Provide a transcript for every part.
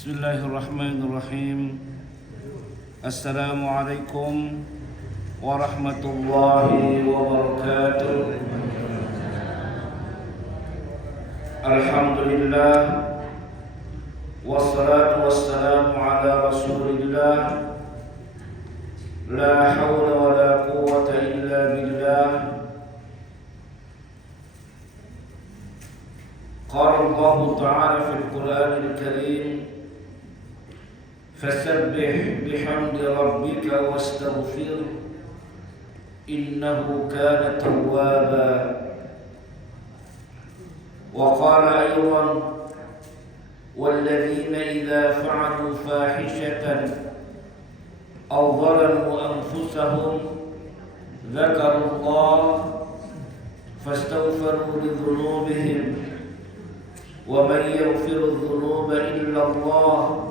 Bismillahirrahmanirrahim. Assalamualaikum warahmatullahi wabarakatuh. Alhamdulillah, wassalatu wassalamu ala rasulillah. La hawla wa la quwwata illa billah. Qala Allah ta'ala fil Qur'anil Karim, fasabbih bihamdi rabbika wastaghfir innahu kana tawwaba. Wa qala aydan walladzina idza fa'alu fahishatan aw zalamu anfusahum dzakaru Allah fastaghfiru li dhunubihim wa man yaghfiru dhunuba illa Allah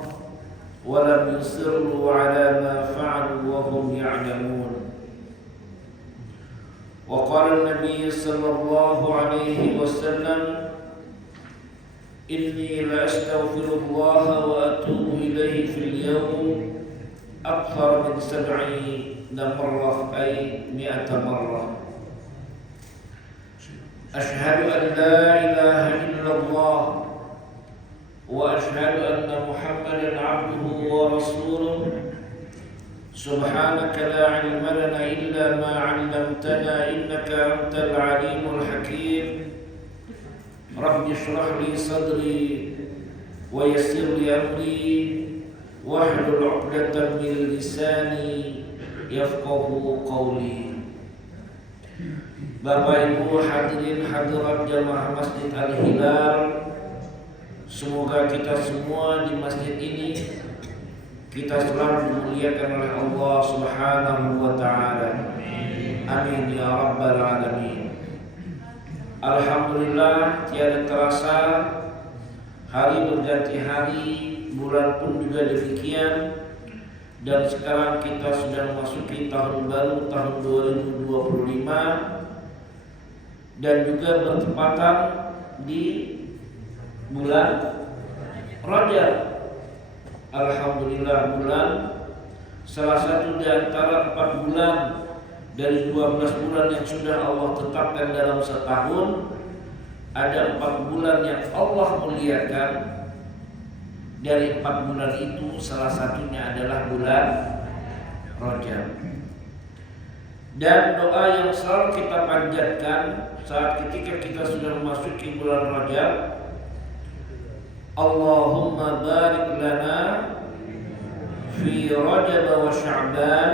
ولم يصروا على ما فعلوا وهم يعلمون. وقال النبي صلى الله عليه وسلم إني لأستغفر الله وأتوب إليه في اليوم أكثر من 70 مرة أي 100 مرة. أشهد أن لا إله إلا الله وأشهد أن محمدا عبده ورسوله. سبحانك لا علم لنا إلا ما علمتنا إنك أنت العليم الحكيم. رب اشرح لي صدري ويسر لي أمري واحلل عقدة من لساني يفقه قولي. Bapak Ibu hadirin hadirat jamaah Masjid Al-Hilal, semoga kita semua di masjid ini kita selalu dimuliakan oleh Allah Subhanahu wa taala. Amin ya rabbal alamin. Alhamdulillah, tiada terasa hari berganti hari, bulan pun juga demikian, dan sekarang kita sudah memasuki tahun baru, tahun 2025, dan juga bertepatan di bulan Rajab. Alhamdulillah, bulan salah satu di antara 4 bulan dari 12 bulan yang sudah Allah tetapkan dalam setahun. Ada 4 bulan yang Allah muliakan. Dari 4 bulan itu salah satunya adalah bulan Rajab. Dan doa yang selalu kita panjatkan saat ketika kita sudah memasuki bulan Rajab, Allahumma barik lana fi Rajab wa Sya'ban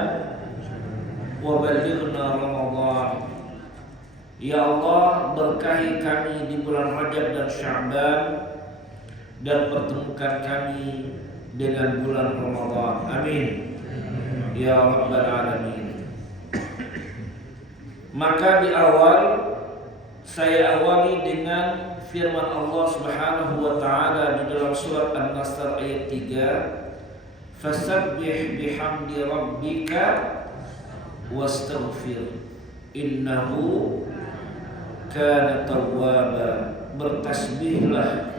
wa balighna Ramadan. Ya Allah, berkahi kami di bulan Rajab dan Sya'ban, dan pertemukan kami dengan bulan Ramadan. Amin ya rabbal alamin. Maka di awal saya awali dengan firman Allah Subhanahu wa taala di dalam surat An-Nasr ayat 3, fasabbih bihamdi rabbika wastaghfir innahu kana tawwaba. Bertasbihlah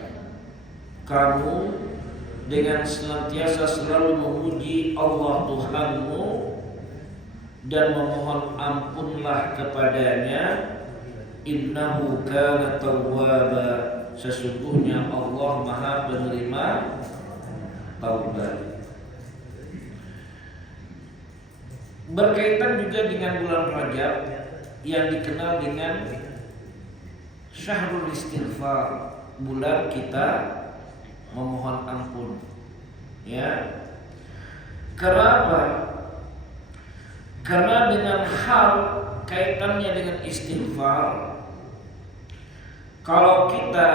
kamu dengan senantiasa selalu memuji Allah Tuhanmu dan memohon ampunlah kepadanya. Innahu kana tawwaba, sesungguhnya Allah Maha penerima taubat. Berkaitan juga dengan bulan Rajab yang dikenal dengan Syahrul Istighfar, bulan kita memohon ampun. Ya. Kenapa? Karena dengan hal kaitannya dengan istighfar, kalau kita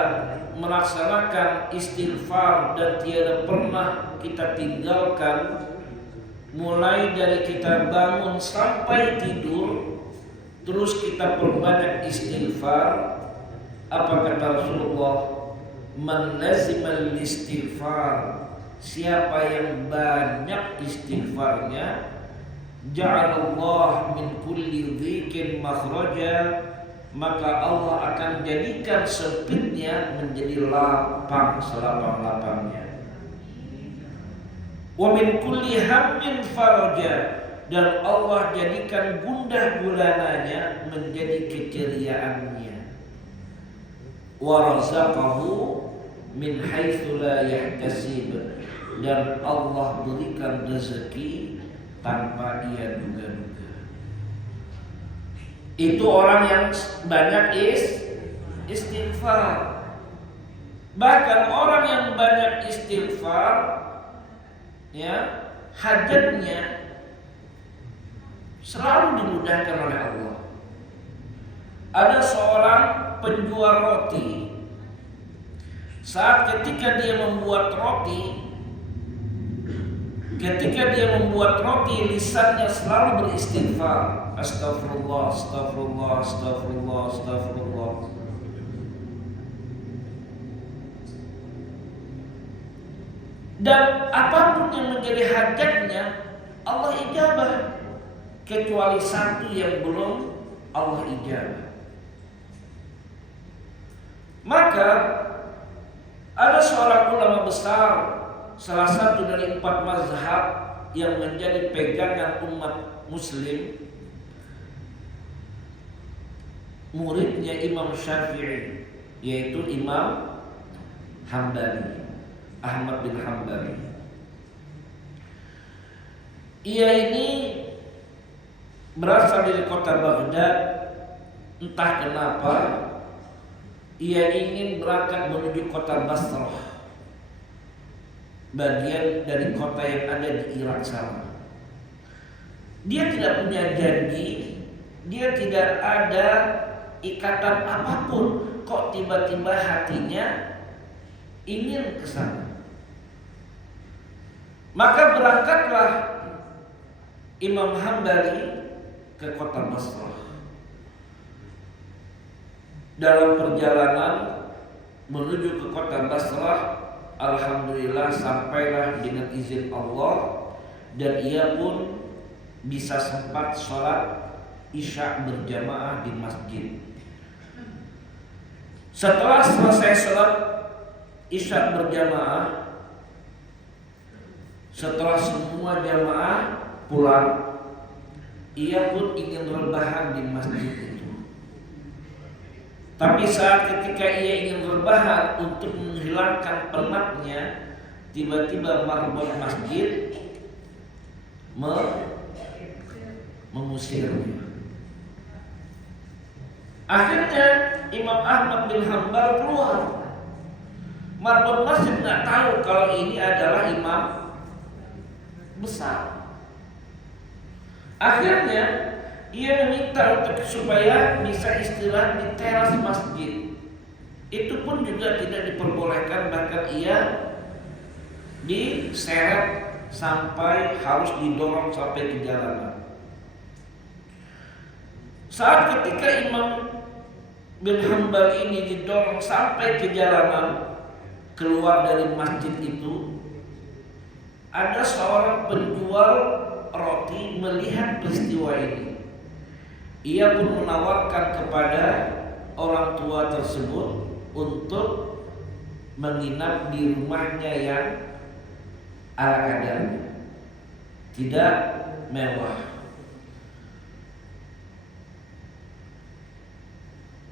melaksanakan istighfar dan tiada pernah kita tinggalkan, mulai dari kita bangun sampai tidur, terus kita perbanyak istighfar. Apa kata Rasulullah? Man lazimal istighfar, siapa yang banyak istighfarnya, ja'alallah min kulli dhikin makhraja, maka Allah akan jadikan sempitnya menjadi lapang selapang-lapangnya. Wa min kulli hammin faraja, dan Allah jadikan gundah gulananya menjadi keceriaannya. Wa razaqahu min haitsu la yahtasib, dan Allah berikan rezeki tanpa ia duga-duga. Itu orang yang banyak istighfar. Bahkan orang yang banyak istighfar, ya, hajatnya selalu dimudahkan oleh Allah. Ada seorang penjual roti. Saat ketika dia membuat roti, lisannya selalu beristighfar. Astagfirullah, astagfirullah, astagfirullah, astagfirullah. Dan apapun yang menjadi hajatnya Allah ijabah, kecuali satu yang belum Allah ijabah. Maka ada seorang ulama besar, salah satu dari 4 mazhab yang menjadi pegangan umat muslim, muridnya Imam Syafi'i, yaitu Imam Hambali, Ahmad bin Hambali. Ia ini berasal dari kota Baghdad. Entah kenapa ia ingin berangkat menuju kota Basrah, bagian dari kota yang ada di Irak sana. Dia tidak punya janji, dia tidak ada ikatan apapun, kok tiba-tiba hatinya ingin ke sana. Maka berangkatlah Imam Hambali ke kota Basrah. Dalam perjalanan menuju ke kota Basrah, alhamdulillah sampailah dengan izin Allah, dan ia pun bisa sempat sholat Isya berjamaah di masjid. Setelah selesai sholat Isya berjamaah, setelah semua jamaah pulang, ia pun ingin rebahan di masjid itu. Tapi saat ketika ia ingin rebahan untuk menghilangkan penatnya, tiba-tiba marbot masjid mengusirnya. Akhirnya Imam Ahmad bin Hanbal keluar. Marbot masjid nggak tahu kalau ini adalah imam besar. Akhirnya ia meminta supaya bisa istirahat di teras masjid. Itu pun juga tidak diperbolehkan, bahkan ia diseret sampai harus didorong sampai ke jalanan. Saat ketika Imam bin Hanbal ini didorong sampai ke jalanan, keluar dari masjid itu, ada seorang penjual roti melihat peristiwa ini. Ia pun menawarkan kepada orang tua tersebut untuk menginap di rumahnya yang ala kadarnya, tidak mewah.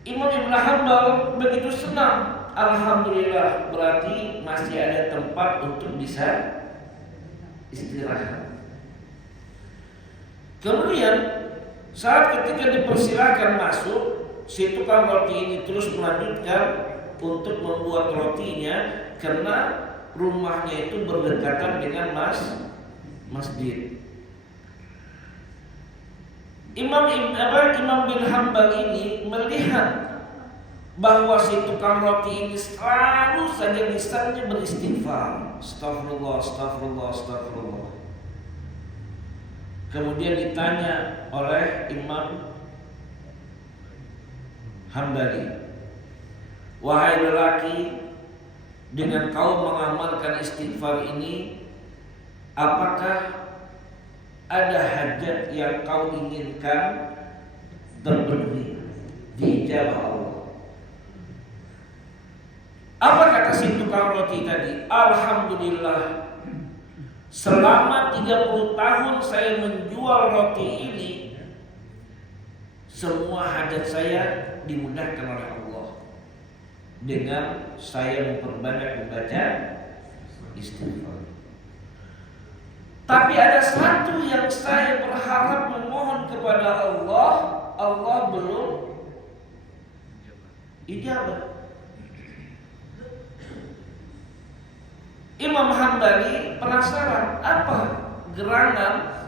Imam Ibn Hanbal begitu senang. Alhamdulillah, berarti masih ada tempat untuk bisa istirahat. Kemudian saat ketika dipersilakan masuk, si tukang roti ini terus melanjutkan untuk membuat rotinya, karena rumahnya itu berdekatan dengan masjid. Imam bin Hanbal ini melihat bahwa si tukang roti ini selalu saja lisannya beristighfar, astagfirullah, astagfirullah, astagfirullah. Kemudian ditanya oleh Imam Hambali, wahai lelaki, dengan kau mengamalkan istighfar ini, apakah ada hajat yang kau inginkan terpenuhi, diijabah Allah? Apa kata si tukang roti tadi? Alhamdulillah, Selama 30 tahun saya menjual roti ini, semua hajat saya dimudahkan oleh Allah dengan saya memperbanyak membaca istighfar. Tapi ada satu yang saya berharap memohon kepada Allah, Allah belum ijabah. Imam Hambali penasaran apa gerangan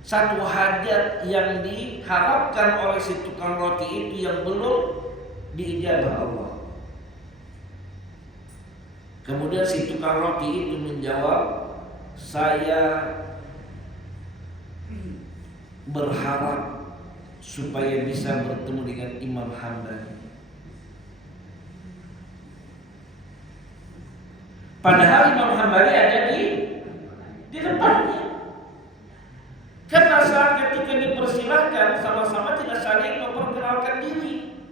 satu hajat yang diharapkan oleh si tukang roti itu yang belum diijabah Allah. Kemudian si tukang roti itu menjawab, saya berharap supaya bisa bertemu dengan Imam Hambali. Padahal Imam Hambali ada di depannya. Karena saat ketika dipersilahkan sama-sama tidak saling memperkenalkan diri.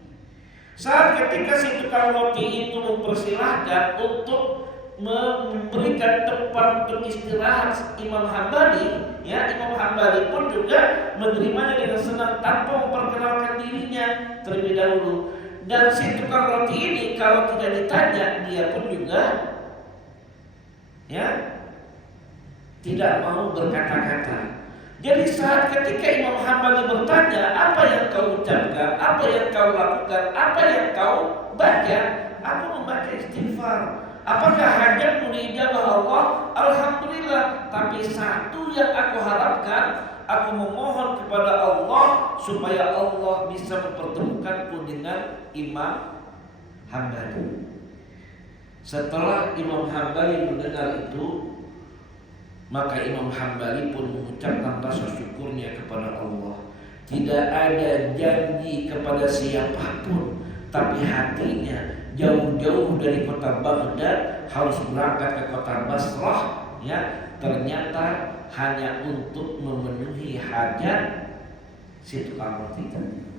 Saat ketika si tukang roti itu mempersilahkan untuk memberikan tempat untuk istirahat Imam Hambali, ya, Imam Hambali pun juga menerimanya dengan senang tanpa memperkenalkan dirinya terlebih dahulu. Dan si tukang roti ini kalau tidak ditanya, dia pun juga ya tidak mau berkata-kata. Jadi saat ketika Imam Hambali bertanya, apa yang kau ucapkan, apa yang kau lakukan, apa yang kau baca, aku membaca istighfar. Apakah hajatmu diijabah Allah? Alhamdulillah. Tapi satu yang aku harapkan, aku memohon kepada Allah supaya Allah bisa mempertemukanku dengan Imam Hambali. Setelah Imam Hambali mendengar itu, maka Imam Hambali pun mengucapkan rasa syukurnya kepada Allah. Tidak ada janji kepada siapapun, tapi hatinya jauh-jauh dari kota Baghdad harus berangkat ke kota Basrah, ya, ternyata hanya untuk memenuhi hajat si tukang roti tadi.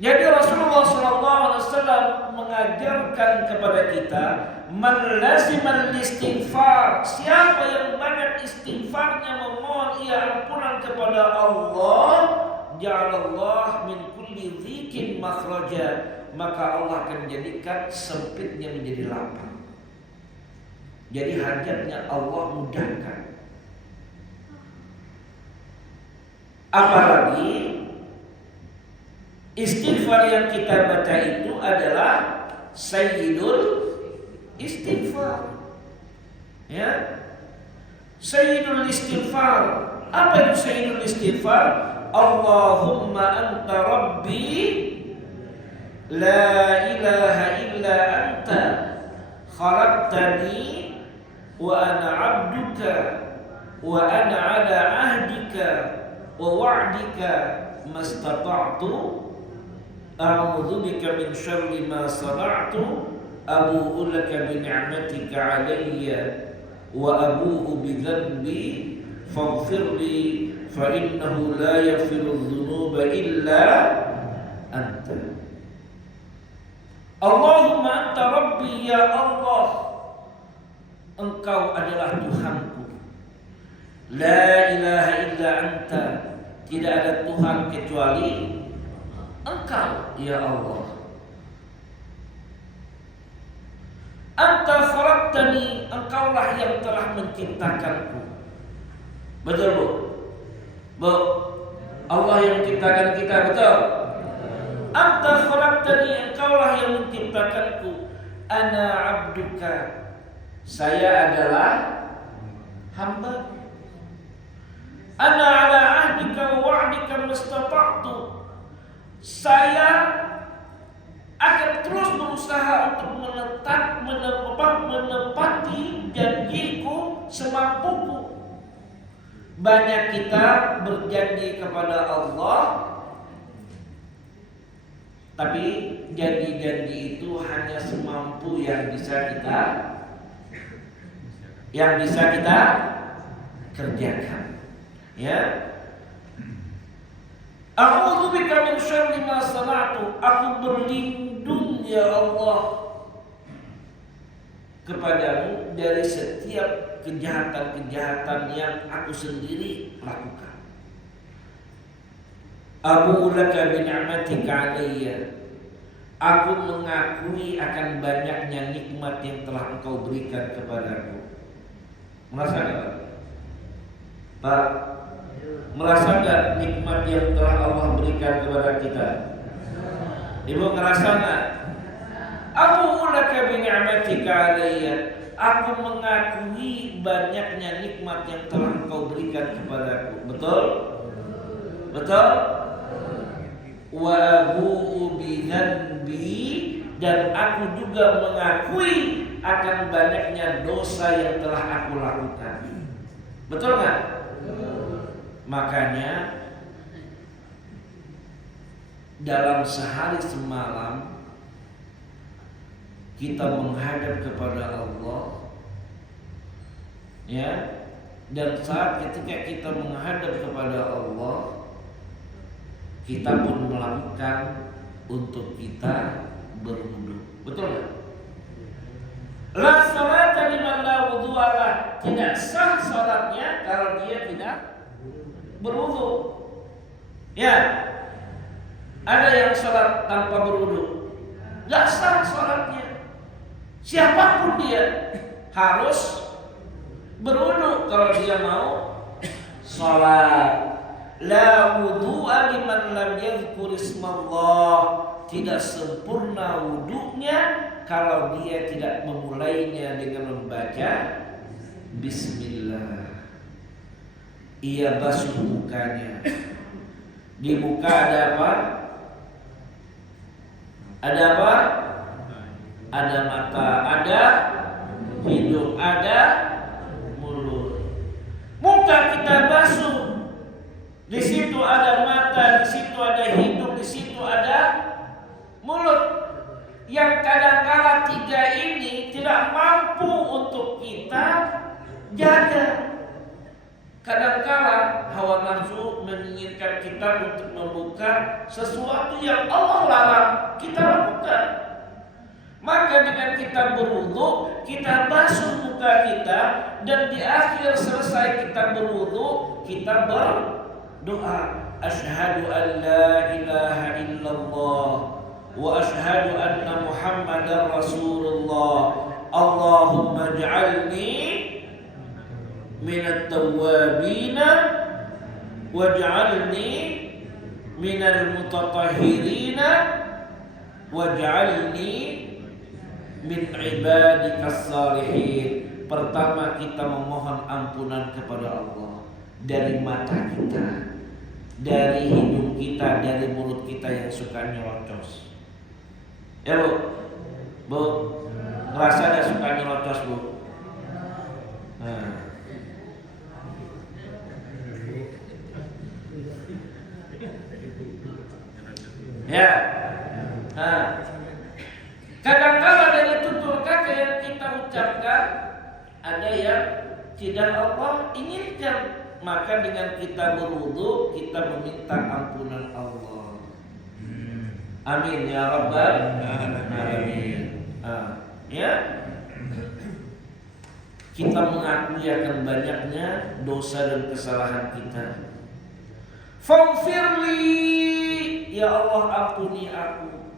Jadi Rasulullah SAW mengajarkan kepada kita, man lazimal istighfar, siapa yang banyak istighfarnya memohon ia ampunan kepada Allah, ja'alallah min kulli dhikin makhraja, maka Allah akan menjadikan sempitnya menjadi lapang. Jadi hajatnya Allah mudahkan. Apalagi istighfar yang kita baca itu adalah sayyidul istighfar. Ya. Sayyidul istighfar. Apa itu sayyidul istighfar? Allahumma anta rabbi la ilaha illa anta khalaqtani wa ana 'abduka wa ana 'ala 'ahdika wa wa'dika mastata'tu a'udzu bika min syarri ma sana'tu abu'u laka bi ni'matika 'alayya wa abu'u bi dhanbi faghfir li fa innahu la yaghfiru dzunuba illa anta. Allahumma anta rabbi, ya Allah, engkau adalah Tuhanku. La ilaha illa anta, tidak ada Tuhan kecuali Engkau, ya Allah. Anta khalaqtani, engkaulah yang telah menciptakanku. Betul, Bu? Bu, Allah yang menciptakan kita, betul? Anta khalaqtani, engkaulah yang menciptakanku. Ana 'abduka, saya adalah hamba. Ana 'ala 'ahdika wa wa'dika mastata'tu, saya akan terus berusaha untuk menepati janjiku semampuku. Banyak kita berjanji kepada Allah, tapi janji-janji itu hanya semampu yang bisa kita kerjakan. Ya. A'udzu bika min syarri ma sana'tu, aku berlindung ya Allah kepadamu dari setiap kejahatan-kejahatan yang aku sendiri lakukan. Abu'u laka bi ni'matika 'alayya. Aku mengakui akan banyaknya nikmat yang telah Engkau berikan kepadaku. Merasa enggak, Pak? Merasa enggak nikmat yang telah Allah berikan kepada kita? Ibu ngerasa enggak? Abu'u laka bi ni'matika 'alayya. Aku mengakui banyaknya nikmat yang telah Engkau berikan kepadaku. Betul? Betul? Wa abu'u bi dzanbi, dan aku juga mengakui akan banyaknya dosa yang telah aku lakukan. Betul nggak? Makanya dalam sehari semalam kita menghadap kepada Allah, ya, dan saat ketika kita menghadap kepada Allah, kita pun melakukan untuk kita berwudu. Betul nggak? La salata liman la wudu'a lah. Tidak sah salatnya kalau dia tidak berwudu. Ya, ada yang salat tanpa berwudu, nggak sah salatnya. Siapapun dia harus berwudu kalau dia mau salat. La wudu'a liman lam yadhkur ismallah. Tidak sempurna wudunya kalau dia tidak memulainya dengan membaca bismillah. Ia basuh mukanya. Di muka ada apa? Ada apa? Ada mata, ada hidung, ada mulut. Muka kita basuh. Di situ ada mata, di situ ada hidung, di situ ada mulut. Yang kadang-kala tiga ini tidak mampu untuk kita jaga. Kadang-kala hawa nafsu menginginkan kita untuk membuka sesuatu yang Allah larang, kita lakukan. Maka dengan kita berwudu, kita basuh muka kita, dan di akhir selesai kita berwudu, kita berdoa, asyhadu an la ilaha illallah wa asyhadu anna Muhammadar Rasulullah. Allahumma ij'alni minat tawwabina waj'alni minal mutatahhirina waj'alni min ibadikas salihin. Pertama kita memohon ampunan kepada Allah dari mata kita, dari hidung kita, dari mulut kita yang suka nyerocos. Ya Bu? Bu? Ngerasa ada suka nyerocos Bu? Nah. Ya. Nah. Kadang-kala dari tutur kata yang kita ucapkan ada yang tidak Allah inginkan. Maka dengan kita berwudu, kita meminta ampunan Allah. Amin ya rabbal alamin. Ya. Kita mengakui akan banyaknya dosa dan kesalahan kita. Faghfirli, ya Allah ampuni aku.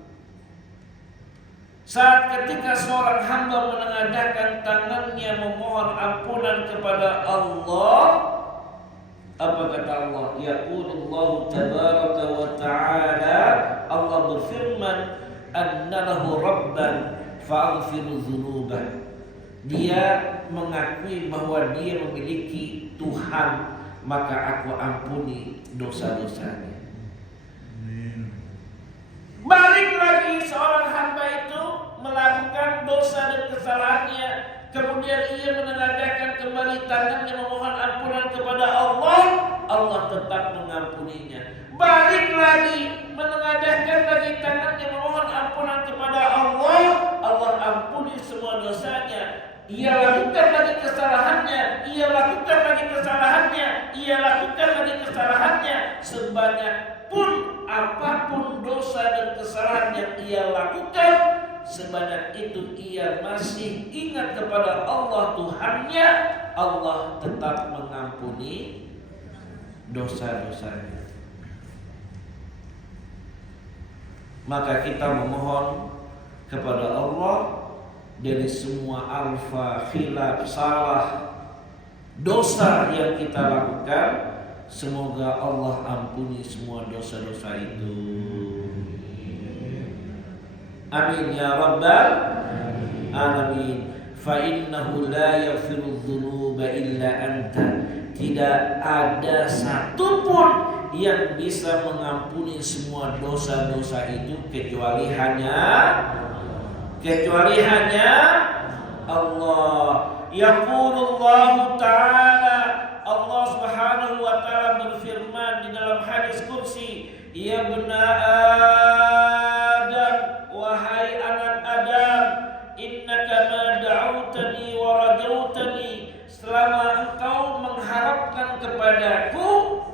Saat ketika seorang hamba menengadahkan tangannya memohon ampunan kepada Allah, apa kata Allah? Yaqulullahu tabaraka wa ta'ala, Allah berfirman, anna lahu rabban fa'aghfiru dzunubah. Dia mengakui bahwa dia memiliki Tuhan, maka aku ampuni dosa-dosanya. Balik lagi seorang hamba itu melakukan dosa dan kesalahannya, kemudian ia menengadahkan kembali tangannya memohon ampunan kepada Allah, Allah tetap mengampuninya. Balik lagi menengadahkan lagi tangannya memohon ampunan kepada Allah, Allah ampuni semua dosanya. Ia lakukan lagi kesalahannya, ia lakukan lagi kesalahannya, ia lakukan lagi kesalahannya. Sebanyak pun apapun dosa dan kesalahan yang ia lakukan, sebanyak itu ia masih ingat kepada Allah Tuhannya, Allah tetap mengampuni dosa-dosanya. Maka kita memohon kepada Allah dari semua alfa, khilaf, salah, dosa yang kita lakukan, semoga Allah ampuni semua dosa-dosa itu. Amin ya rabbal alamin. Fa innahu la yaghfiru dzunuba illa anta. Tidak ada satupun yang bisa mengampuni semua dosa-dosa itu kecuali hanya Allah. Yaqulullahu ta'ala, Allah Subhanahu wa ta'ala berfirman di dalam hadis kursi, ya bena Adam, wahai anak Adam, innaka ma da'autani wa rajautani, selama engkau mengharapkan kepadaku,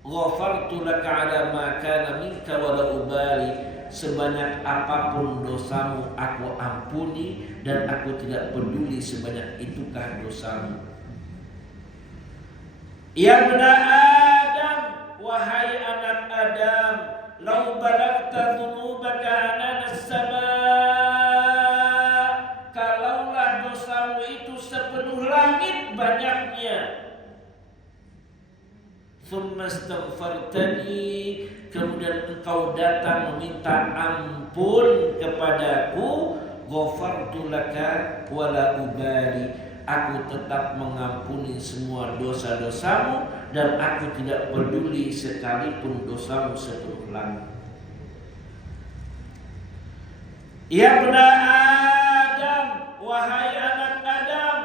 ghafartu laka ala ma kana minka wa la ubali, sebanyak apapun dosamu aku ampuni dan aku tidak peduli sebanyak itukah dosamu. Ya bena Adam, wahai anak Adam, lau balagta dzunubaka ananas samaa, kalaulah dosamu itu sepenuh langit banyaknya, thumma astaghfartani, kemudian engkau datang meminta ampun kepadaku, ghafartu laka wala ubali, aku tetap mengampuni semua dosa-dosamu dan aku tidak peduli sekalipun dosamu sepenuh langit. Ya bena Adam, wahai anak Adam,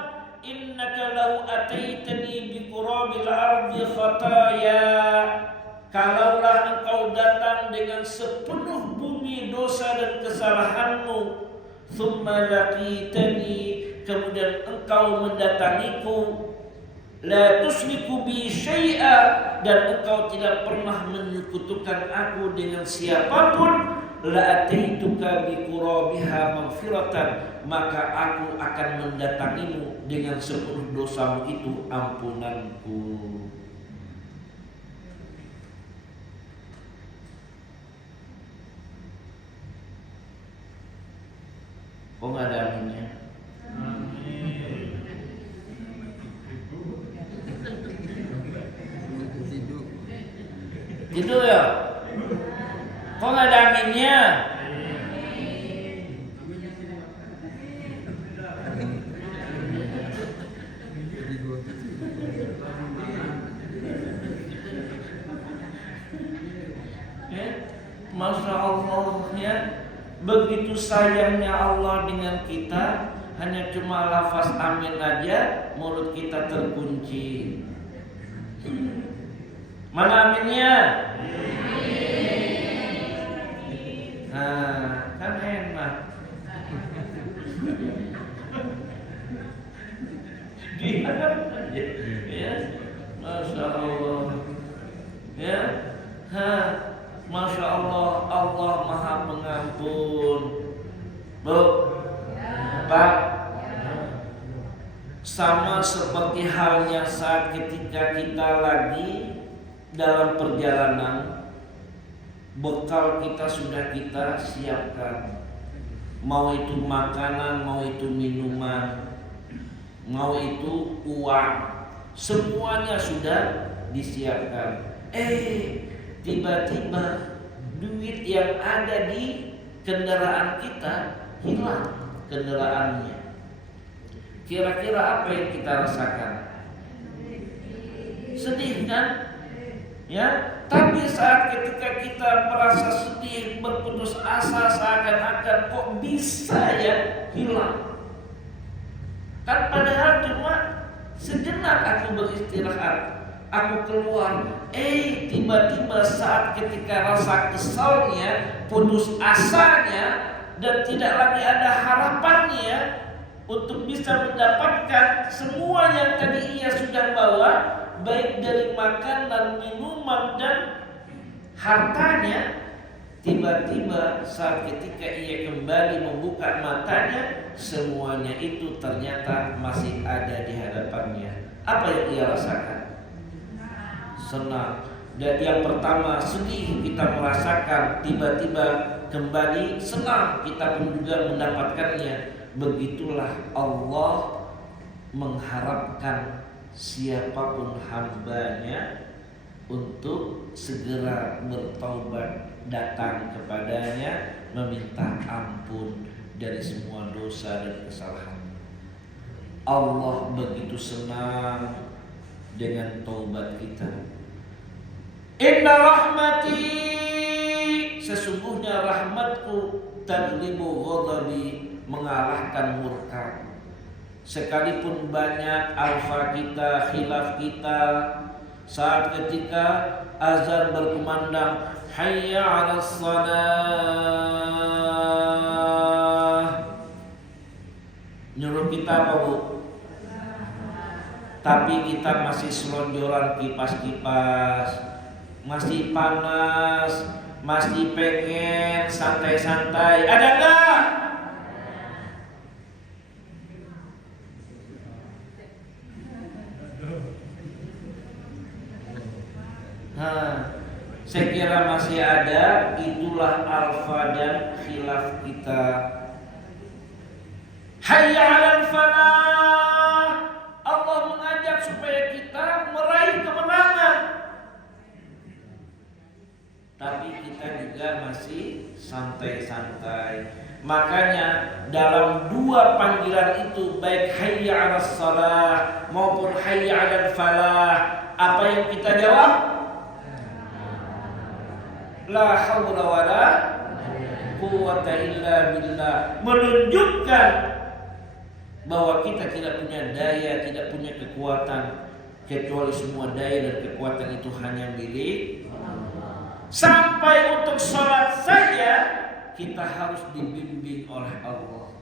innaka law ataitani bi qurabil ardi khataya, kalaulah engkau datang dengan sepenuh bumi dosa dan kesalahanmu, thumma laqitani, kemudian engkau mendatangiku, la tusyriku bi syai'a, dan engkau tidak pernah menyekutukan aku dengan siapapun, la ataituka bi qurabiha maghfiratan, maka aku akan mendatangimu dengan sepenuh dosamu itu ampunanku. Kok nggak ada aminnya? Tidur ya? Kok nggak ada aminnya? Masya Allah ya, begitu sayangnya Allah dengan kita, hanya cuma lafaz amin aja mulut kita terkunci. Mana aminnya? Nah, kan enak. Ya, Masya Allah. Ya, Masya Allah, Allah Maha Pengampun. Bu, Pak, sama seperti halnya saat ketika kita lagi dalam perjalanan, bekal kita sudah kita siapkan. Mau itu makanan, mau itu minuman, mau itu uang, semuanya sudah disiapkan. Tiba-tiba duit yang ada di kendaraan kita hilang kendaraannya. Kira-kira apa yang kita rasakan? Sedih kan? Ya, tapi saat ketika kita merasa sedih, berputus asa, seakan-akan kok bisa ya hilang. Kan padahal cuma sejenak aku beristirahat, aku keluar, tiba-tiba saat ketika rasa kesalnya, putus asanya, dan tidak lagi ada harapannya untuk bisa mendapatkan semua yang tadi ia sudah bawa, baik dari makan dan minuman dan hartanya, Tiba-tiba saat ketika ia kembali membuka matanya, semuanya itu ternyata masih ada di hadapannya. Apa yang ia rasakan? Senang. Dan yang pertama sedih kita merasakan, tiba-tiba kembali senang kita pun juga mendapatkannya. Begitulah Allah mengharapkan siapapun hambanya untuk segera bertaubat, datang kepadanya, meminta ampun dari semua dosa dan kesalahan. Allah begitu senang dengan taubat kita. Inna rahmati, sesungguhnya rahmatku, taglibu ghadabi, mengalahkan murka. Sekalipun banyak alfa kita, khilaf kita, saat ketika azan berkumandang, hayya 'alas shalah, nyuruh kita apa bu? Tapi kita masih selonjoran kipas-kipas, masih panas, masih pengen santai-santai. Ada enggak? Saya kira masih ada. Itulah alfa dan khilaf kita. Hayya 'alal falah, Allah mengajak supaya kita meraih kemenangan. Tapi kita juga masih santai-santai. Makanya dalam dua panggilan itu, baik hayya 'alas shalah maupun hayya 'alal falah, apa yang kita jawab? La haula wala quwwata illa billah. Menunjukkan bahwa kita tidak punya daya, tidak punya kekuatan, kecuali semua daya dan kekuatan itu hanya milik Allah. Sampai untuk sholat saja kita harus dibimbing oleh Allah.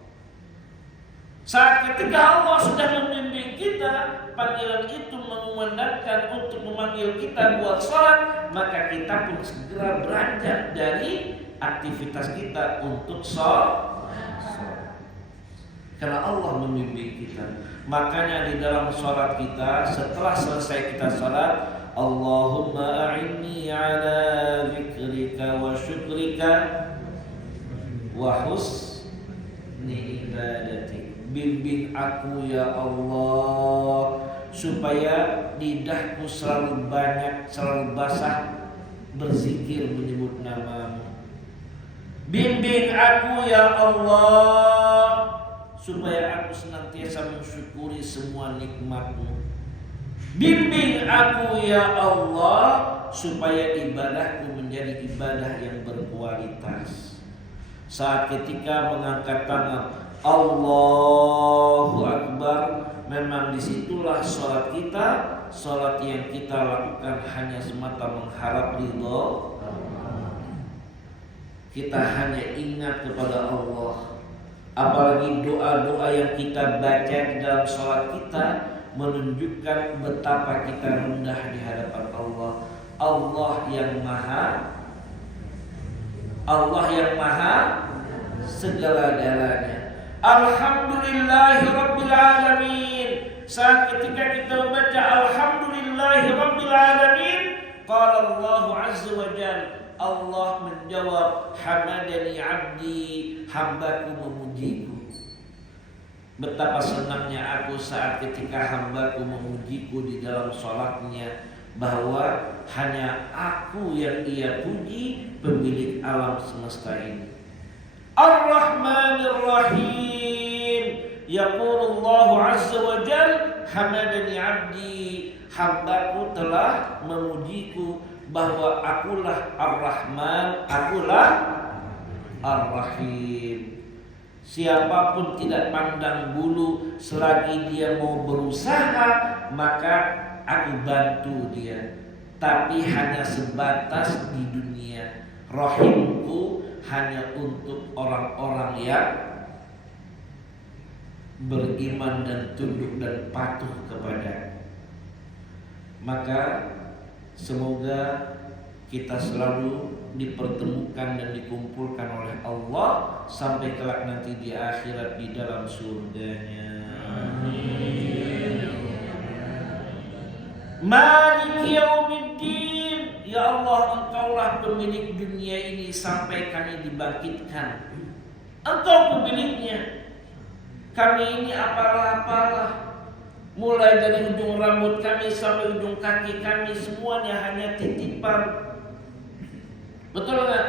Saat ketika Allah sudah membimbing kita, panggilan itu mengumandangkan untuk memanggil kita buat sholat, maka kita pun segera beranjak dari aktivitas kita untuk sholat. Karena Allah membimbing kita. Makanya di dalam sholat kita, setelah selesai kita sholat, Allahumma a'inni ala zikrika wa syukrika wa husni ibadatik. Bimbing aku ya Allah, supaya lidahku selalu banyak, selalu basah berzikir menyebut namamu. Bimbing aku ya Allah, supaya aku senantiasa mensyukuri semua nikmat-Mu. Bimbing aku ya Allah, supaya ibadahku menjadi ibadah yang berkualitas. Saat ketika mengangkat tangan Allahu Akbar, memang disitulah sholat kita, sholat yang kita lakukan hanya semata mengharap ridho. Kita hanya ingat kepada Allah. Apalagi doa-doa yang kita baca di dalam sholat kita menunjukkan betapa kita rendah di hadapan Allah. Allah yang maha segala-galanya. Alhamdulillahi Rabbil Alamin. Saat ketika kita membaca Alhamdulillahi Rabbil Alamin, qala Allah Azza wa Jalla, Allah menjawab, hamadani abdi, hambaku memujiku. Betapa senangnya aku saat ketika hambaku memujiku di dalam sholatnya, bahwa hanya aku yang ia puji, pemilik alam semesta ini. Ar-Rahmanir Rahim, yaqulullahu azza wa jalla, hamadani abdi, hambaku telah memujiku, bahwa akulah Ar-Rahman, akulah Ar-Rahim. Siapapun tidak pandang bulu, selagi dia mau berusaha, maka aku bantu dia. Tapi hanya sebatas di dunia. Rahimku hanya untuk orang-orang yang beriman dan tunduk dan patuh kepada. Maka semoga kita selalu dipertemukan dan dikumpulkan oleh Allah sampai kelak nanti di akhirat di dalam surganya. Maliki yaumiddin, ya Allah, Engkaulah pemilik dunia ini sampai kami dibangkitkan. Engkau pemiliknya. Kami ini apalah-apalah. Mulai dari ujung rambut kami sampai ujung kaki kami semuanya hanya titipan. Betul enggak?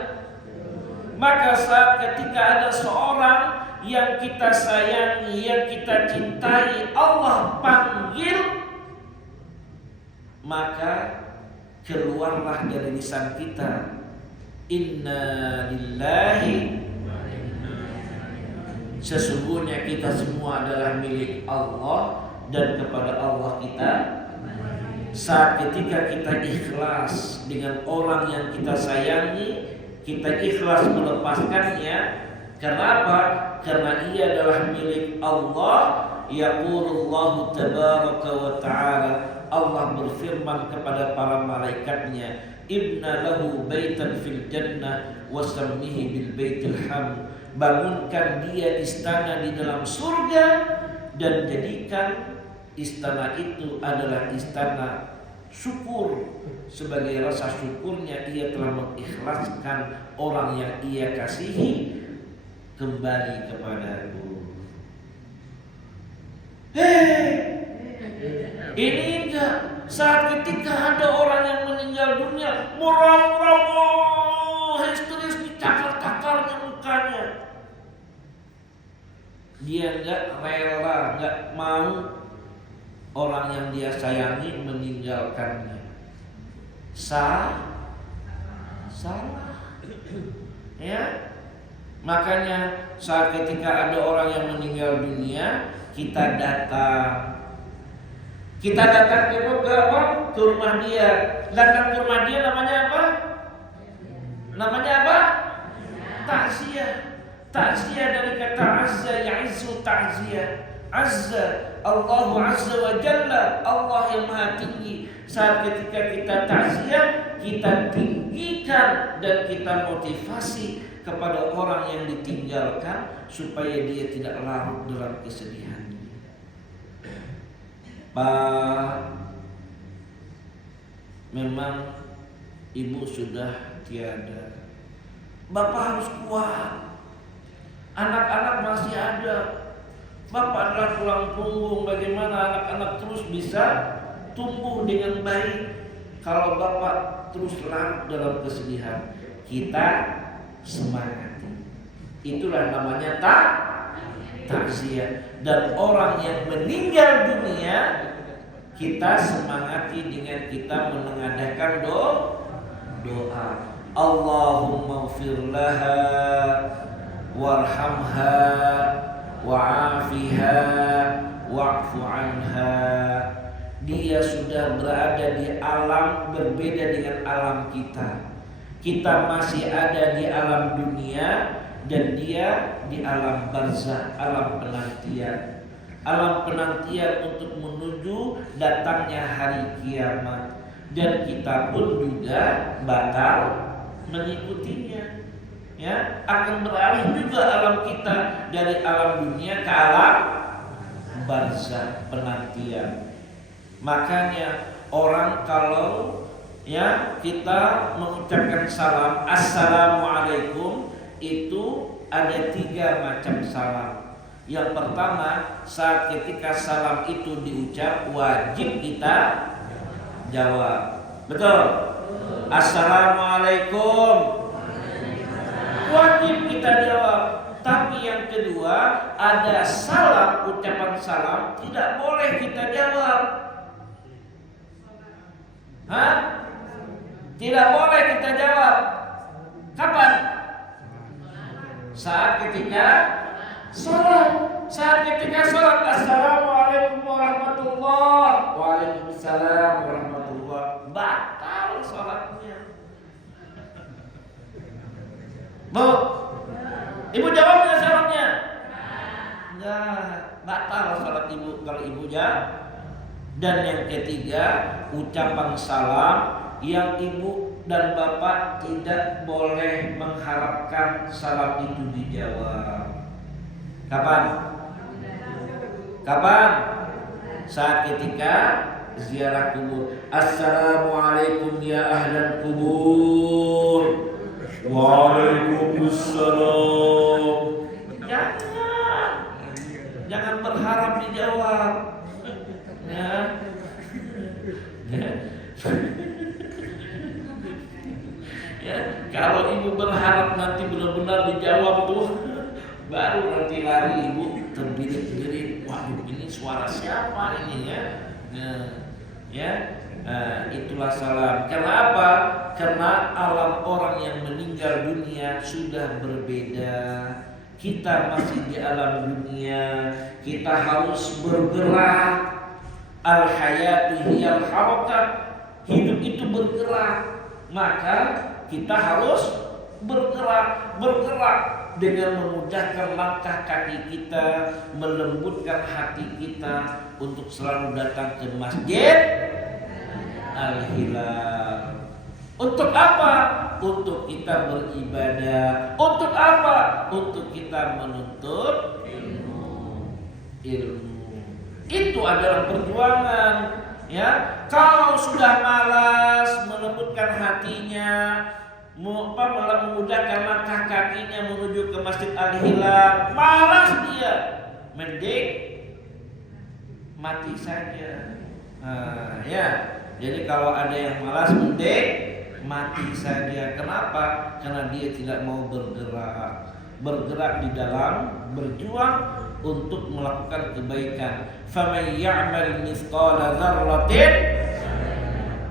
Maka saat ketika ada seorang yang kita sayangi, yang kita cintai, Allah panggil, maka keluarlah dari lisan kita, inna lillahi, sesungguhnya kita semua adalah milik Allah dan kepada Allah kita. Saat ketika kita ikhlas dengan orang yang kita sayangi, kita ikhlas melepaskannya. Kenapa? Karena ia adalah milik Allah. Yaqulullahu tabaraka wa ta'ala, Allah berfirman kepada para malaikatnya, ibna lahu baitan fil jannah wasammihi bil baitil ham, bangunkan dia istana di dalam surga dan jadikan istana itu adalah istana syukur. Sebagai rasa syukurnya ia telah mengikhlaskan orang yang ia kasihi kembali kepadaku. Ini enggak. Saat ketika ada orang yang meninggal dunia, muram-muram, histeris, dicakar-cakarnya mukanya. Dia enggak rela, enggak mau orang yang dia sayangi meninggalkannya. Salah. Ya. Makanya saat ketika ada orang yang meninggal dunia, kita datang ke rumah dia. Datang ke rumah dia namanya apa? Takziah. Takziah dari kata azza ya'izzu ta'ziyah. Azza, Allah azza wa jalla, Allah yang maha tinggi. Saat ketika kita takziah, kita tinggikan dan kita motivasi kepada orang yang ditinggalkan supaya dia tidak larut dalam kesedihan. Pak, memang ibu sudah tiada. Bapak harus kuat. Anak-anak masih ada. Bapak adalah tulang punggung. Bagaimana anak-anak terus bisa tumbuh dengan baik kalau Bapak terus larut dalam kesedihan? Kita semangati. Itulah namanya takziah. Dan orang yang meninggal dunia kita semangati dengan kita menengadakan doa. Allahumma ighfir laha warhamha wa'afiha wa'fu anha. Dia sudah berada di alam berbeda dengan alam kita. Kita masih ada di alam dunia dan dia di alam barzakh, alam penantian. Alam penantian untuk menuju datangnya hari kiamat. Dan kita pun juga bakal mengikutinya. Ya, akan beralih juga alam kita dari alam dunia ke alam barzakh, penantian. Makanya orang kalau ya kita mengucapkan salam assalamualaikum, itu ada 3 macam salam. Yang pertama, saat ketika salam itu diucap wajib kita jawab. Betul? Assalamualaikum, wajib kita jawab. Tapi yang kedua, ada salam, ucapan salam tidak boleh kita jawab. Tidak boleh kita jawab. Kapan? Saat ketika salat. Saat ketika salat, assalamualaikum warahmatullahi, waalaikumsalam warahmatullahi, batal salatnya. Bu, ibu jawab nggak salatnya? Enggak, batal salat ibu kalau ibu jawab. Dan yang ketiga, ucapan salam yang ibu dan bapak tidak boleh mengharapkan salam itu dijawab. Kapan? Kapan? Saat ketika ziarah kubur. Assalamualaikum ya ahlan kubur. Waalaikumsalam. Jangan berharap dijawab. Ya. Ya, kalau ibu berharap nanti benar-benar dijawab tuh, baru nanti lari ibu terbirit-birit. Waduh, ini suara siapa ini ya? Itulah salam. Karena apa? Karena alam orang yang meninggal dunia sudah berbeda. Kita masih di alam dunia. Kita harus bergerak. Al-hayatu hiyal harakah. Hidup itu bergerak. Maka kita harus bergerak dengan memudahkan langkah kaki kita, melembutkan hati kita untuk selalu datang ke masjid Al-Hilal. Untuk apa? Untuk kita beribadah. Untuk apa? Untuk kita menuntut ilmu. Itu adalah perjuangan. Ya, kalau sudah malas melembutkan hatinya, memudahkan langkah kakinya menuju ke Masjid Al-Hilal, malas dia, mending mati saja. Ya, jadi kalau ada yang malas, mending mati saja. Kenapa? Karena dia tidak mau bergerak di dalam berjuang untuk melakukan kebaikan. Faman ya'mal mithqala dzarratin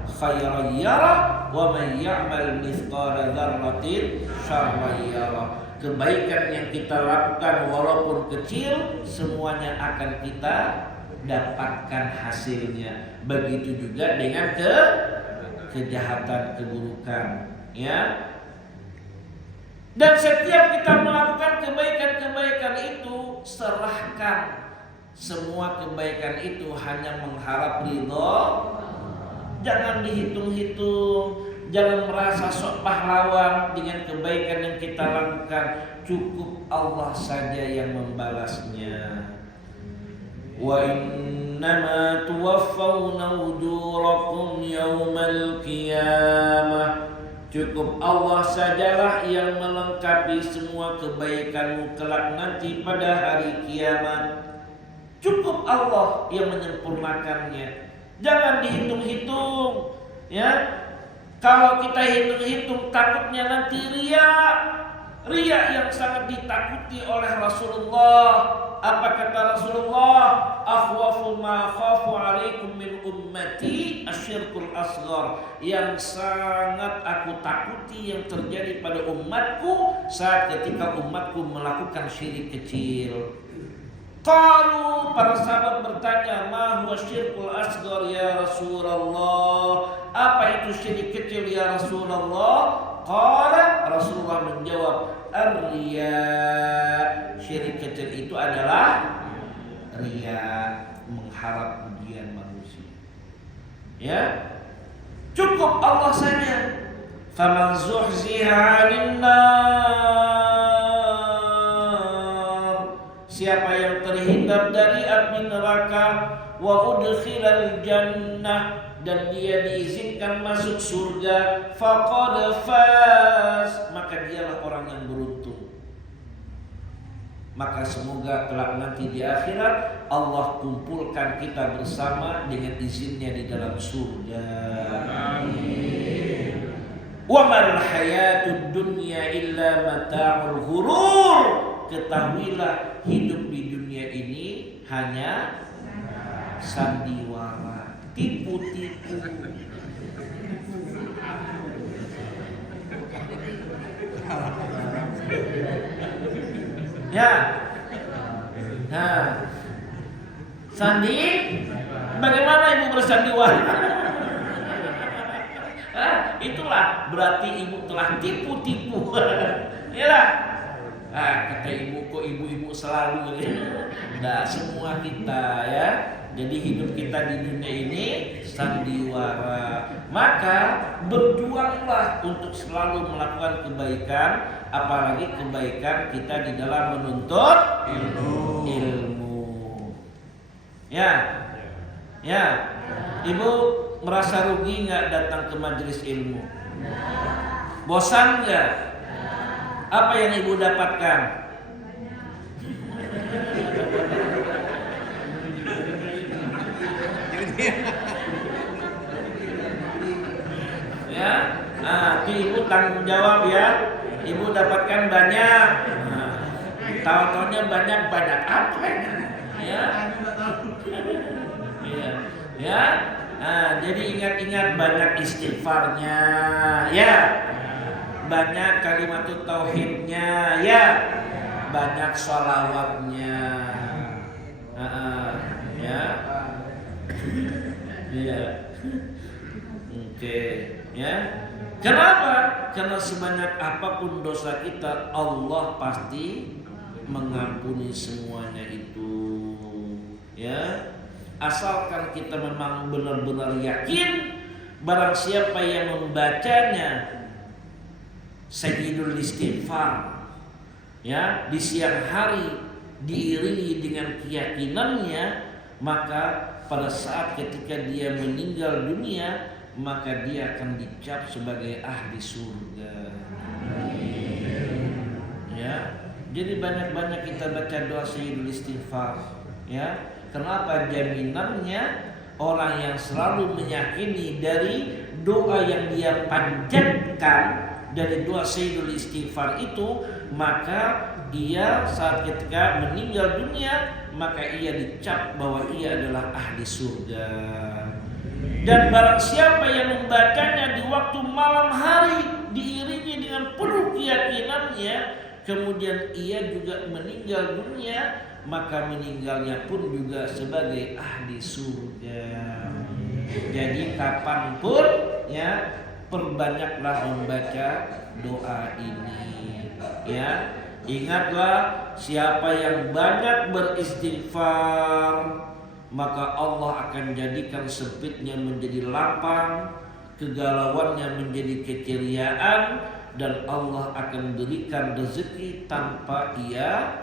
khairan yarah wa man ya'mal mithqala dzarratin syarran yarah. Kebaikan yang kita lakukan walaupun kecil, semuanya akan kita dapatkan hasilnya. Begitu juga dengan kejahatan, keburukan, ya. Dan setiap kita melakukan kebaikan-kebaikan itu, serahkan semua kebaikan itu hanya mengharap ridho. Jangan dihitung-hitung, jangan merasa sok pahlawan dengan kebaikan yang kita lakukan. Cukup Allah saja yang membalasnya. Wa innama tuwaffawna ujurakum yawmal qiyamah. Cukup Allah sajalah yang melengkapi semua kebaikanmu kelak nanti pada hari kiamat. Cukup Allah yang menyempurnakannya. Jangan dihitung-hitung, ya. Kalau kita hitung-hitung, takutnya nanti ria yang sangat ditakuti oleh Rasulullah. Apa kata Rasulullah? Akhwafu ma khafu alaikum min ummati asyirkul asghar. Yang sangat aku takuti yang terjadi pada umatku saat ketika umatku melakukan syirik kecil. Kalau para sahabat bertanya, ma huwa syirkul asghar ya Rasulullah? Apa itu syirik kecil ya Rasulullah? Qala, Rasulullah menjawab, ar-riya. Syirik kecil itu adalah riya, mengharap pujian manusia. Ya, cukup Allah saja. Faman zuhziha 'anil nar, siapa yang terhindar dari api neraka, wa udkhilal jannah, dan dia diizinkan masuk surga, faqad faz, maka dialah orang yang beruntung. Maka semoga kelak nanti di akhirat Allah kumpulkan kita bersama dengan izinnya di dalam surga. Amin. Wa mal hayatud dunya illa mata'ul ghurur. Ketahuilah hidup di dunia ini hanya sandiwara, tipu-tipu. Ya. Nah, sandi, bagaimana ibu bersandiwara? Itulah berarti ibu telah tipu-tipu. Iyalah. Kata ibu, kok ibu-ibu selalu. Nah, semua kita, ya. Jadi hidup kita di dunia ini sandiwara. Maka berjuanglah untuk selalu melakukan kebaikan, apalagi kebaikan kita di dalam menuntut ilmu. Ya. Ibu merasa rugi nggak datang ke majelis ilmu? Bosan nggak? Apa yang ibu dapatkan? Ya, itu ibu tanggung jawab ya. Ibu dapatkan banyak. Tahu-tahunya banyak apa ya? Ya. Jadi ingat-ingat banyak istighfarnya, ya. Banyak kalimat tauhidnya, ya. Banyak sholawatnya, ya. Iya. Oke, ya. Kenapa? Karena sebanyak apapun dosa kita, Allah pasti mengampuni semuanya itu. Ya. Asalkan kita memang benar-benar yakin, barang siapa yang membacanya Sayyidul Istighfar, ya, di siang hari diiringi dengan keyakinannya, maka pada saat ketika dia meninggal dunia, maka dia akan dicap sebagai ahli surga. Ya, jadi banyak-banyak kita baca doa Sayyidul Istighfar, ya. Kenapa? Jaminannya orang yang selalu meyakini dari doa yang dia panjatkan, dari doa Sayyidul Istighfar itu, maka ia saat ketika meninggal dunia, maka ia dicap bahwa ia adalah ahli surga. Dan barang siapa yang membacanya di waktu malam hari diiringi dengan penuh keyakinannya, kemudian ia juga meninggal dunia, maka meninggalnya pun juga sebagai ahli surga. Jadi kapanpun, ya, perbanyaklah membaca doa ini, ya. Ingatlah, siapa yang banyak beristighfar, maka Allah akan jadikan sempitnya menjadi lapang, kegalauannya menjadi keceriaan, dan Allah akan berikan rezeki tanpa ia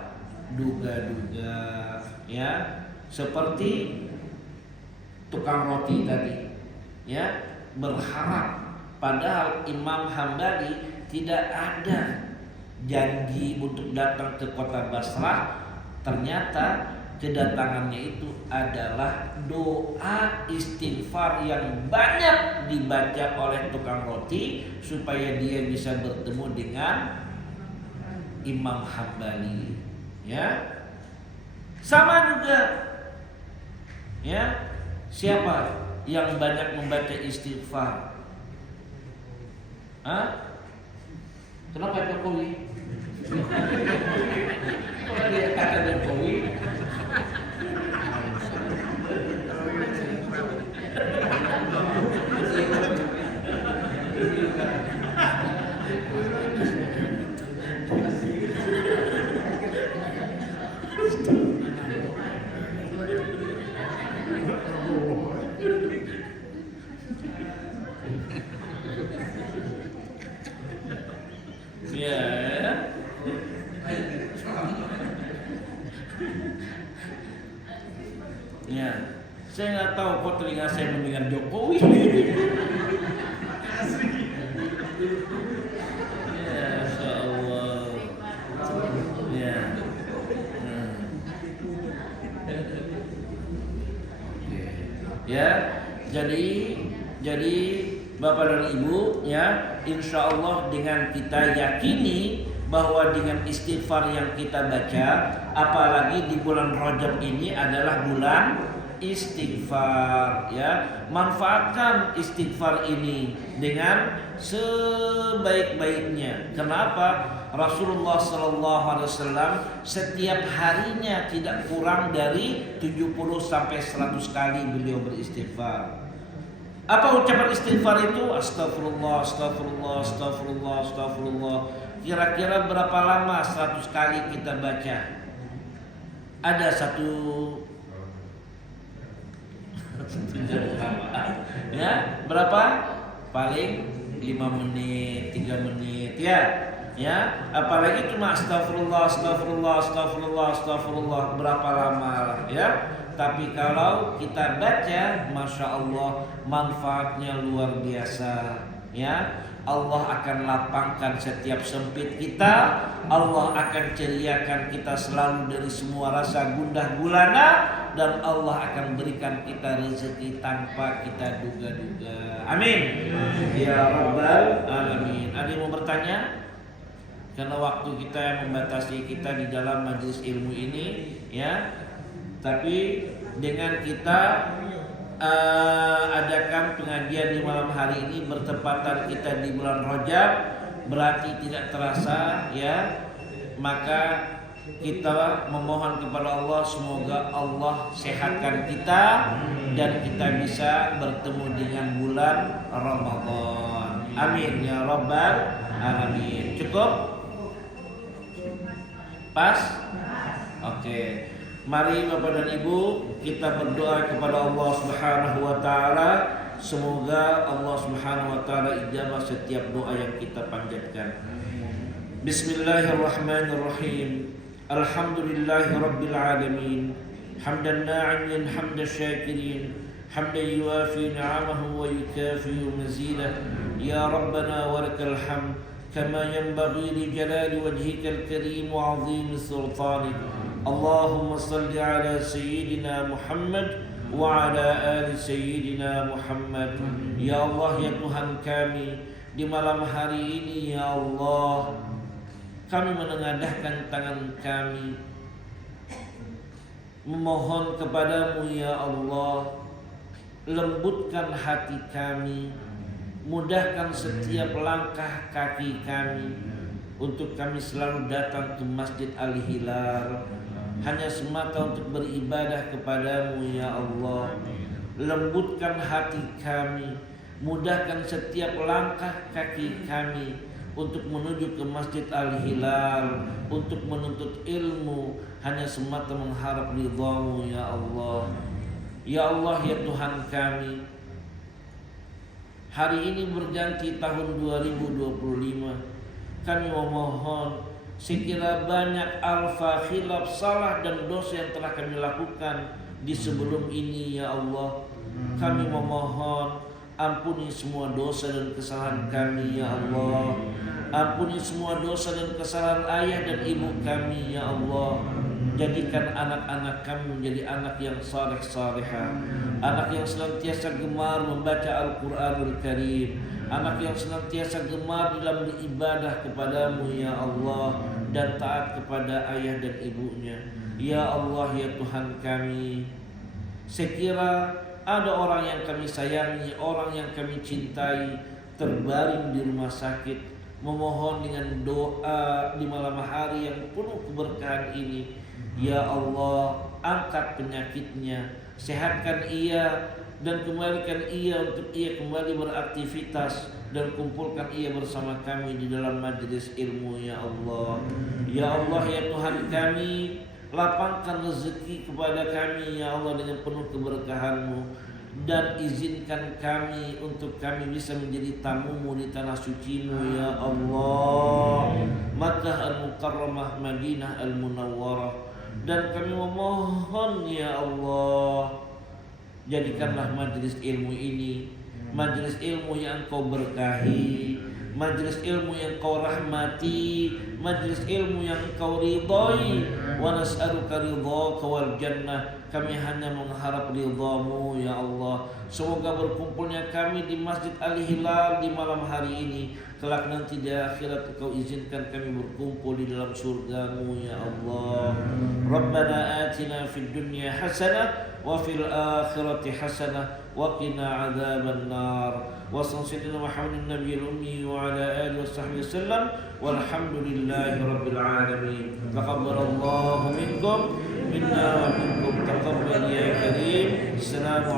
duga-duga, ya. Seperti tukang roti tadi, ya, berharap, padahal Imam Hambali tidak ada janji untuk datang ke kota Basrah. Ternyata kedatangannya itu adalah doa istighfar yang banyak dibaca oleh tukang roti supaya dia bisa bertemu dengan Imam Hambali. Ya, sama juga, ya. Siapa yang banyak membaca istighfar? Kenapa Jokowi? Kalau dia kata Jokowi, ya, saya nggak tahu kok telinga saya mendengar Jokowi. Ya, insyaallah. Ya. Ya, jadi Bapak dan Ibu, ya, insya Allah dengan kita yakini bahwa dengan istighfar yang kita baca, apalagi di bulan Rajab ini adalah bulan istighfar, ya, manfaatkan istighfar ini dengan sebaik-baiknya. Kenapa? Rasulullah SAW setiap harinya tidak kurang dari 70 sampai 100 kali beliau beristighfar. Apa ucapan istighfar itu? Astagfirullah, astagfirullah, astagfirullah, astagfirullah. Kira-kira berapa lama 100 kali kita baca? Ada satu Ya, berapa? Paling 5 menit, 3 menit ya. Ya, apalagi cuma astagfirullah, astagfirullah, astagfirullah, astagfirullah, berapa lama lah ya. Tapi kalau kita baca, masya Allah, manfaatnya luar biasa ya. Allah akan lapangkan setiap sempit kita. Allah akan ceriakan kita selalu dari semua rasa gundah gulana, dan Allah akan berikan kita rezeki tanpa kita duga-duga. Amin ya rabbal alamin. Ada yang mau bertanya? Karena waktu kita yang membatasi kita di dalam majelis ilmu ini ya. Tapi dengan kita adakan pengajian di malam hari ini bertepatan kita di bulan Rajab, berarti tidak terasa ya. Maka kita memohon kepada Allah, semoga Allah sehatkan kita dan kita bisa bertemu dengan bulan Ramadan. Amin ya rabbal alamin. Cukup? Pas? Oke. Mari Bapak dan Ibu, kita berdoa kepada Allah Subhanahu wa taala. Semoga Allah Subhanahu wa taala ijabah setiap doa yang kita panjatkan. Bismillahirrahmanirrahim. Alhamdulillahirabbil alamin. Hamdan na'imin hamdan syakirin. Hamdan yuwafi ni'amahu wa yukafi mazidah. Ya Rabbana walakal hamd kama yanbaghi li jalali wajhikal karim wa 'azimi sultanik. Allahumma salli ala Sayyidina Muhammad wa ala ali Sayyidina Muhammad. Ya Allah, ya Tuhan kami, di malam hari ini ya Allah, kami menengadahkan tangan kami memohon kepadamu ya Allah, lembutkan hati kami, mudahkan setiap langkah kaki kami untuk kami selalu datang ke Masjid Al-Hilal hanya semata untuk beribadah kepadamu ya Allah. Lembutkan hati kami, mudahkan setiap langkah kaki kami untuk menuju ke Masjid Al-Hilal, untuk menuntut ilmu hanya semata mengharap ridhamu ya Allah. Ya Allah, ya Tuhan kami, hari ini berganti tahun 2025. Kami memohon, sekira banyak alfa, khilaf, salah dan dosa yang telah kami lakukan di sebelum ini ya Allah, kami memohon ampuni semua dosa dan kesalahan kami ya Allah. Ampuni semua dosa dan kesalahan ayah dan ibu kami ya Allah. Jadikan anak-anak kami menjadi anak yang saleh-salehah, anak yang senantiasa gemar membaca Al-Quranul Karim, anak yang senantiasa gemar dalam beribadah kepadamu ya Allah, dan taat kepada ayah dan ibunya. Ya Allah, ya Tuhan kami, sekira ada orang yang kami sayangi, orang yang kami cintai, terbaring di rumah sakit, memohon dengan doa di malam hari yang penuh keberkahan ini, ya Allah, angkat penyakitnya, sehatkan ia dan kembalikan ia untuk ia kembali beraktivitas, dan kumpulkan ia bersama kami di dalam majelis ilmu ya Allah. Ya Allah, ya Tuhan kami, lapangkan rezeki kepada kami ya Allah dengan penuh keberkahan-Mu, dan izinkan kami untuk kami bisa menjadi tamu-Mu di tanah suci-Mu ya Allah, Makkah Al-Mukarramah, Madinah Al-Munawwarah. Dan kami memohon ya Allah, jadikanlah majelis ilmu ini majelis ilmu yang Engkau berkahi, majelis ilmu yang Engkau rahmati, majelis ilmu yang Engkau ridhai. Wa nas'aluka ridhaka wal jannah. Kami hanya mengharap ridhamu ya Allah. Semoga berkumpulnya kami di Masjid Al-Hilal di malam hari ini, kelak nanti di akhirat Engkau izinkan kami berkumpul di dalam surgamu ya Allah. Rabbana atina fid dunya hasanah wa fil akhirati hasanah wa qina adzaban nar. Wa sallallahu Muhammadin nabiyil ummi wa ala alihi washabbihi wasallam walhamdulillahi rabbil alamin. Taqabbalallahu minkum minna wa minkum taqabbal ya karim. Assalamu